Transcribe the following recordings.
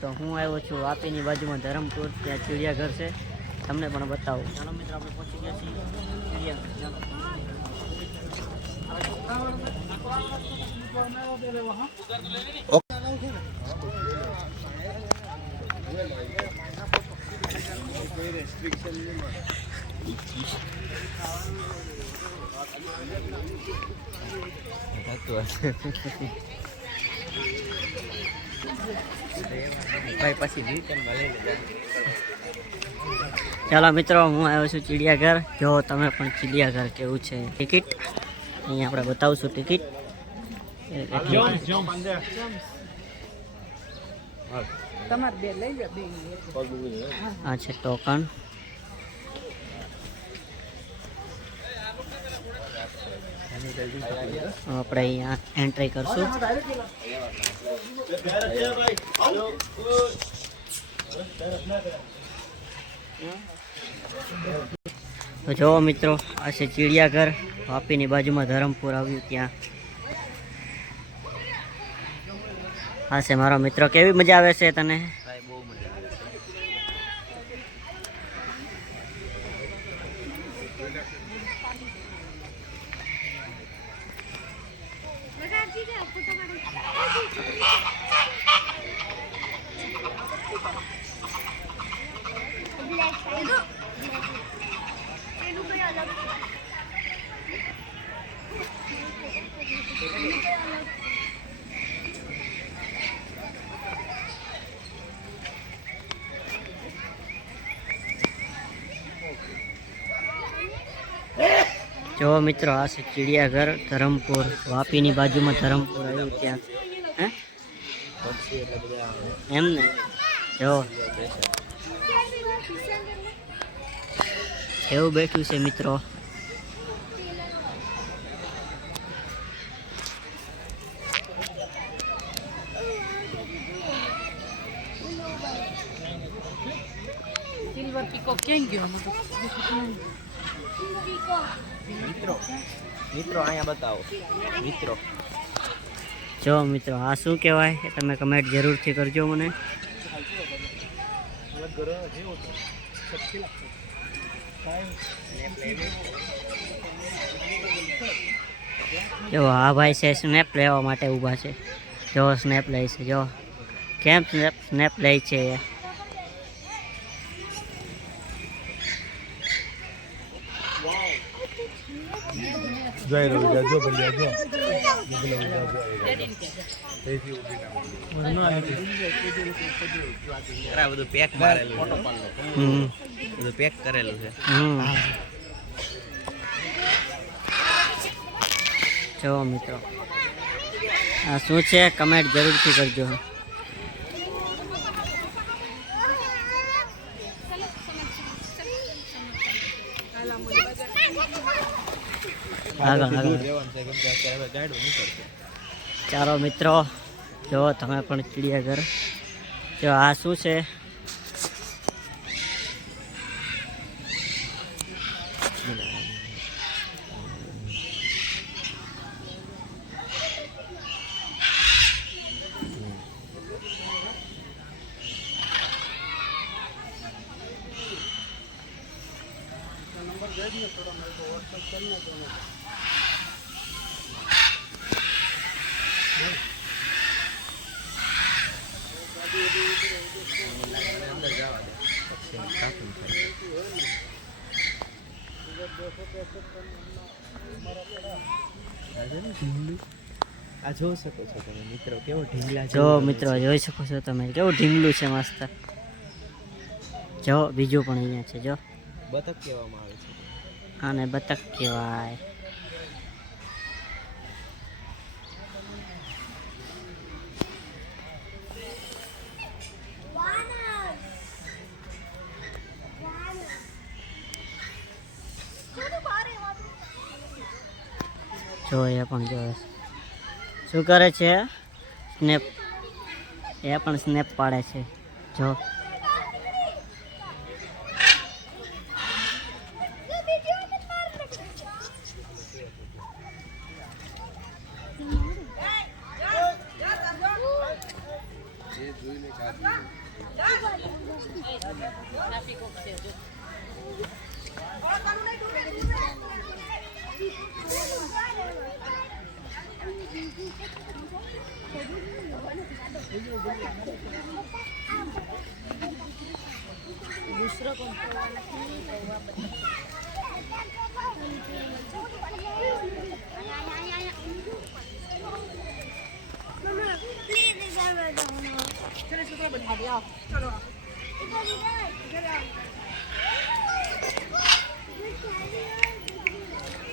મિત્રો હું આવ્યો છું વાપીની બાજુમાં ધરમપુર, ત્યાં ચિડિયાઘર છે, તમને પણ બતાવું. ચાલો મિત્રો આપણે પહોંચી ગયા છીએ ચિડિયાઘર. ચાલો મિત્રો હું આવ્યો છું ચિડિયાઘર. જો તમે પણ ચિડિયાઘર કેવું છે. ટિકિટ અહીંયા આપણે બતાવશું ટિકિટ. આ છે ટોકન. આપણે અહીંયા એન્ટ્રી કરશું. તો જો મિત્રો આ છે ચિડિયાઘર, વાપીની બાજુમાં ધરમપુર આવ્યું ત્યાં. હા છે મારો મિત્રો. કેવી મજા આવે છે તને? જો મિત્રો આ છે ચિડિયાઘર ધરમપુર, વાપીની બાજુમાં ધરમપુર આવ્યું ત્યાં. હે એમ ને? જો એવું બેઠું છે મિત્રો. મિત્રો અહીંયા બતાવો મિત્રો. જો મિત્રો આ શું કહેવાય એ તમે કમેન્ટ જરૂરથી કરજો મને. જો આ ભાઈ છે સ્નેપ લેવા માટે ઊભા છે. જો સ્નેપ લે છે. જો કેમ સ્નેપ લે છે. જય રવિ જો ભલે જો બધું પેક મારેલું બધું પેક કરેલું છે. જો મિત્રો આ શું છે કમેન્ટ જરૂરથી કરજો. ચાલો મિત્રો જો તમે પણ ચિડિયાઘર. જો આ શું છે? આ જોઈ શકો છો તમે મિત્રો કેવો ઢીંગલા. જો મિત્રો જોઈ શકો છો તમે કેવું ઢીંગલું છે મસ્ત. જો બીજું પણ અહીંયા છે. જો બતક કહેવામાં આવે છે. આને બતક કહેવાય. જો એ પણ જોવે શું કરે છે. સ્નેપ એ પણ સ્નેપ પાડે છે. જો જોઈને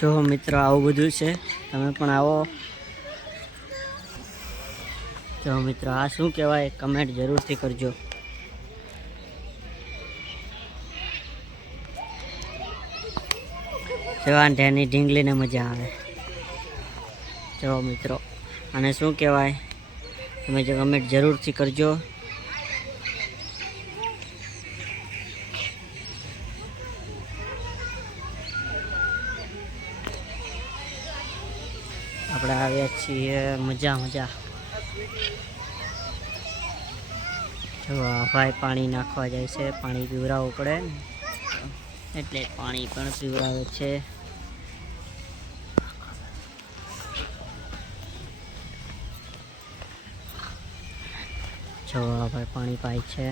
જો મિત્રો આવું બધું છે, તમે પણ આવો. જો મિત્રો આ શું કહેવાય કમેન્ટ જરૂરથી કરજો. જવાન ઢેરની ઢીંગલીને મજા આવે. જો મિત્રો આને શું કહેવાય તમે જે કમેન્ટ જરૂરથી કરજો. આપણે આવ્યા છીએ મજા. જો આ ભાઈ પાણી નાખવા જાય છે, પાણી પીવડાવવું પડે એટલે પાણી પણ પીવડાવે છે. જો આ ભાઈ પાણી પાય છે,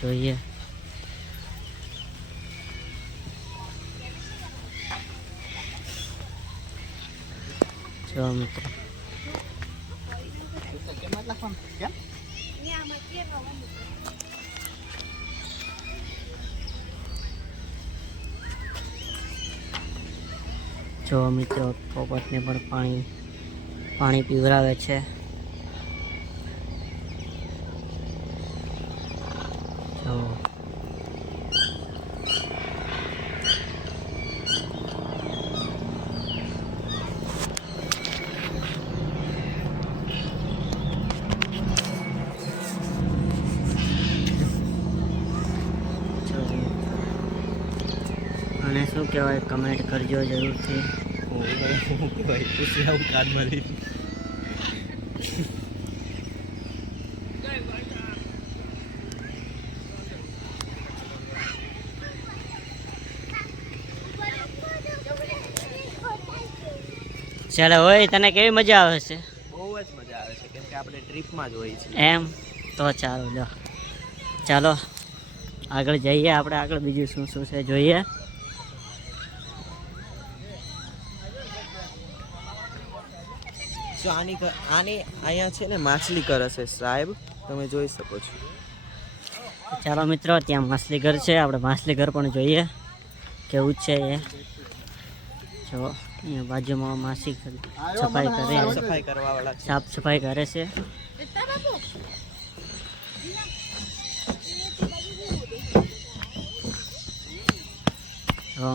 જોઈએ. જો મિત્રો પોપટને પણ પાણી પીવડાવે છે. જો અને શું કહેવાય કમેન્ટ કરજો જરૂરથી. ચાલો હોય તને કેવી મજા આવે છે? બહુ જ મજા આવે છે કેમ કે આપણે ટ્રીપમાં જ હોઈએ છીએ. એમ તો ચાલો આગળ જઈએ. આપણે આગળ બીજું શું છે જોઈએ. જો આની અહીંયા છે ને માછલી ઘર હશે સાહેબ, તમે જોઈ શકો છો. ચાલો મિત્રો ત્યાં માછલી ઘર છે, આપણે માછલી ઘર પણ જોઈએ કેવું છે એ. જો અહીંયા બાજુમાં માછલી સફાઈ કરવા વાળા સાફ સફાઈ કરે છે.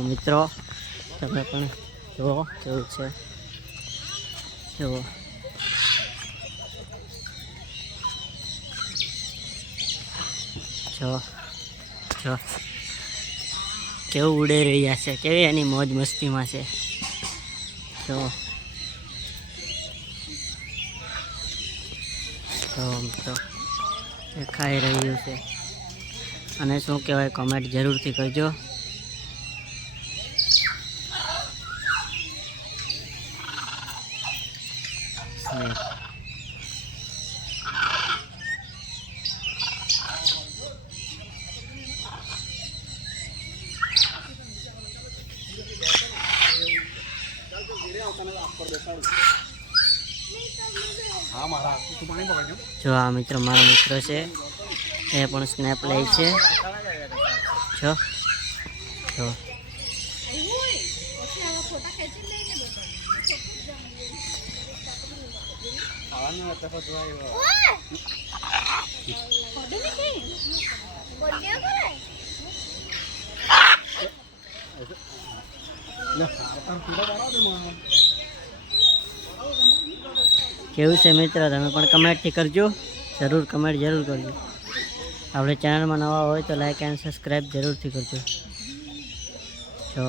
મિત્રો તમે પણ જુઓ કેવું છે. જુઓ કેવું ઉડે રહ્યા છે, કેવી એની મોજ મસ્તીમાં છે. જો મિત્રો એ ખાઈ રહ્યું છે. અને શું કહેવાય કમેન્ટ જરૂરથી કરજો. જો આ મિત્રો મારો મિત્ર છે, એ પણ સ્નેપ લે છે. જો કેવું છે મિત્ર તમે પણ કમેન્ટથી કરજો, જરૂર કમેન્ટ જરૂર કરજો. આપણે ચેનલમાં નવા હોય તો લાઈક એન્ડ સબસ્ક્રાઈબ જરૂરથી કરજો. જો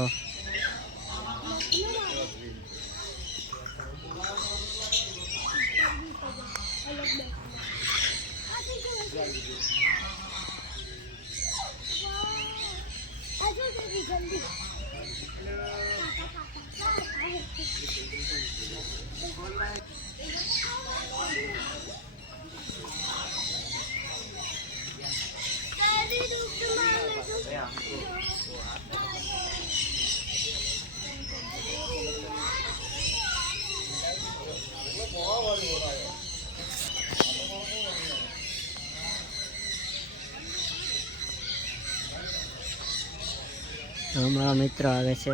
તો અમારા મિત્ર આવે છે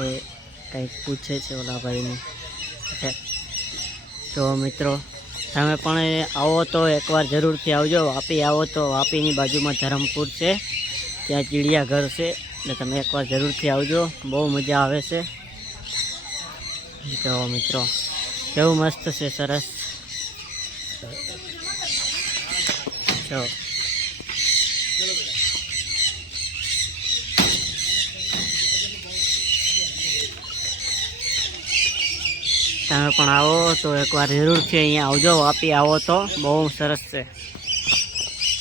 એ કંઈક પૂછે છે ઓલા ભાઈને. જો મિત્રો તમે પણ આવો તો એકવાર જરૂરથી આવજો. વાપી આવો તો વાપીની બાજુમાં ધરમપુર છે, ત્યાં ચિડિયાઘર છે, એટલે તમે એકવાર જરૂરથી આવજો. બહુ મજા આવે છે. જો મિત્રો કેવું મસ્ત છે, સરસ. જો તમે પણ આવો તો એકવાર જરૂરથી અહીંયા આવજો. વાપી આવો તો બહુ સરસ છે.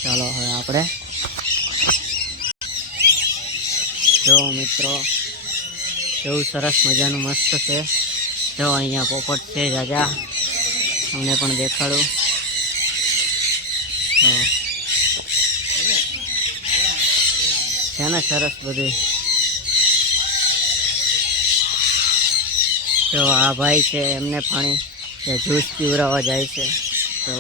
ચાલો હવે આપણે જો મિત્રો કેવું સરસ મજાનું મસ્ત છે. જો અહીંયા પોપટ છે રાજા, તમને પણ દેખાડું. છે ને સરસ બધું. જો આ ભાઈ છે એમને પાણી જ્યુસ પીવડાવવા જાય છે. તો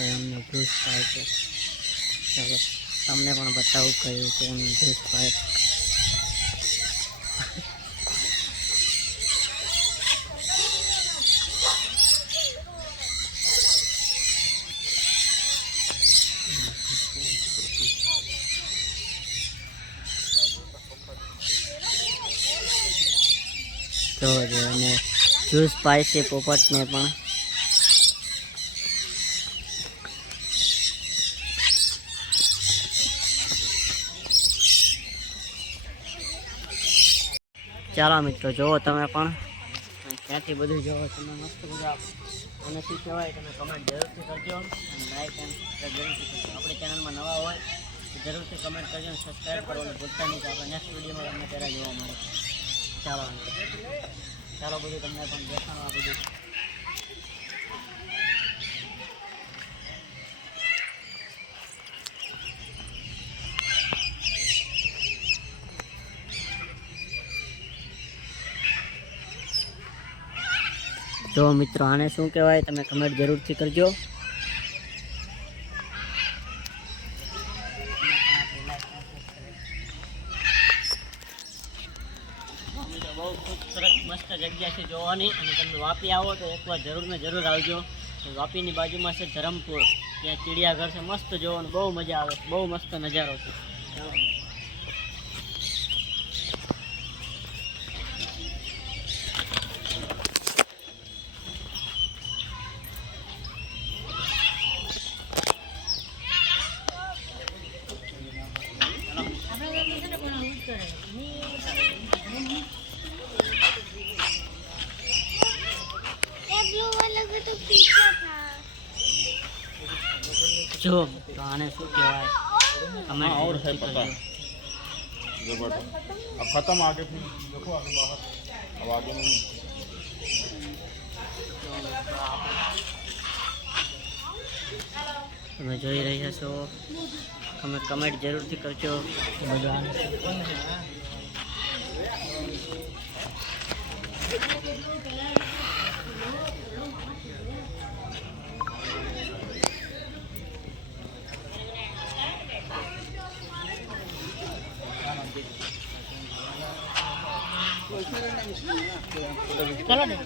એમને જ્યુસ પાય છે. ચાલો તમને પણ બતાવું કહ્યું કે એમને જ્યુસ પાય. તો અને જ્યુસ પાય છે પોપટને પણ. ચાલો મિત્રો જોવો તમે પણ ક્યાંથી બધું જોવો. તમે મસ્ત બધા અને શું કહેવાય તમે કમેન્ટ જરૂરથી કરજો અને લાઈક એન્ડ સબસ્ક્રાઈબ જરૂરથી કરજો. આપણી ચેનલમાં નવા હોય તો જરૂરથી કમેન્ટ કરજો અને સબસ્ક્રાઈબ કરવાનું ભૂલતા નહીં, તો આપણે નેક્સ્ટ વિડીયોમાં તમને પહેલાં જોવા મળે. ચાલો ચાલો બધું તમને પણ દેખાડો આ બધું. જો મિત્રો આને શું કહેવાય તમે કમેન્ટ જરૂરથી કરજો. બહુ ખૂબ સરસ મસ્ત જગ્યા છે જોવાની. અને તમે વાપી આવો તો એકવાર જરૂર ને જરૂર આવજો. વાપીની બાજુમાં છે ધરમપુર, ત્યાં ચિડિયાઘર છે. મસ્ત જોવાનું, બહુ મજા આવે, બહુ મસ્ત નજારો છે. જો તો આને શું કહેવાય કમેન્ટ और है જરૂરથી पता કરજો. जबरदस्त. अब खत्म आगे फिर देखो आगे बाहर. अब आगे नहीं. તમે જોઈ રહ્યા છો, તમે કમેન્ટ જરૂરથી કરજો. બધું આને ચાલો ને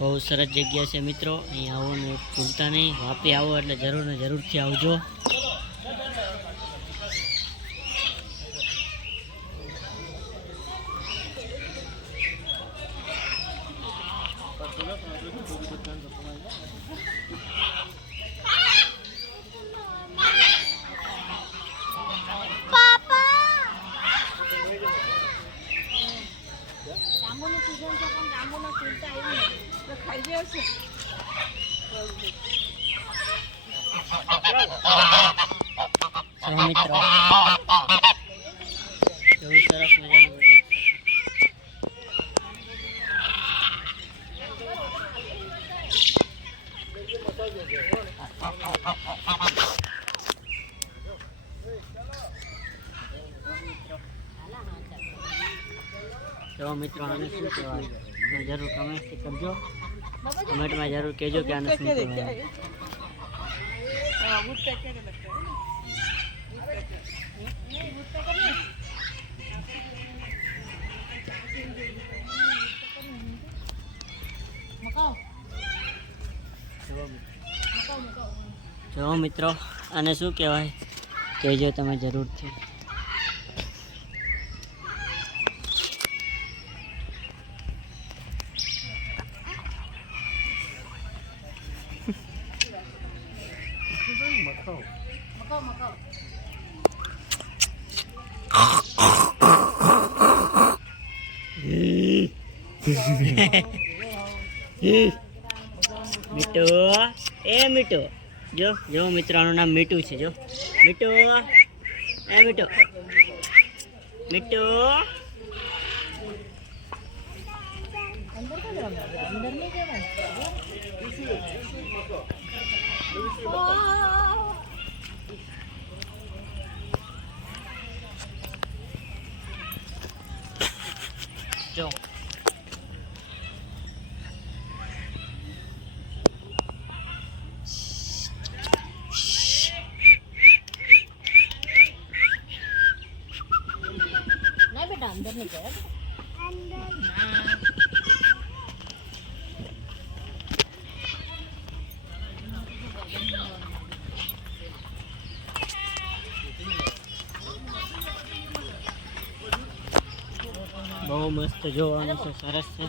બહુ સરસ જગ્યા છે મિત્રો. અહીં આવો ને ભૂલતા નહીં. વાપી આવો એટલે જરૂર ને જરૂરથી આવજો. ચલો મિત્રો કેવું સરસ મજાનું બતક છે. તો મિત્રો આને શું કહેવાય જરૂર કમેન્ટ કરજો, કમેન્ટમાં જરૂર કહેજો કે આને શું કહેવાય. જો મિત્રો આને શું કહેવાય કહેજો તમે જરૂરથી. મીઠો એ મીઠો જો જો મિત્રો આનું નામ મીઠું છે. જો મીઠો એ મીઠો મીઠો જો अंदर नहीं गया બહુ મસ્ત જોવાનું છે, સરસ છે.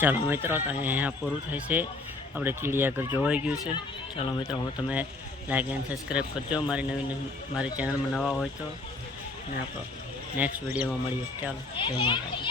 ચાલો મિત્રો તો અહીંયા પૂરું થાય છે. આપણે ચીડિયાઘર જોવાઈ ગયું છે. ચાલો મિત્રો હું તમે લાઈક એન્ડ સબસ્ક્રાઈબ કરજો મારી ચેનલમાં નવા હોય તો, અને આપણો નેક્સ્ટ વિડીયોમાં મળીએ. ચાલો જય માતાજી.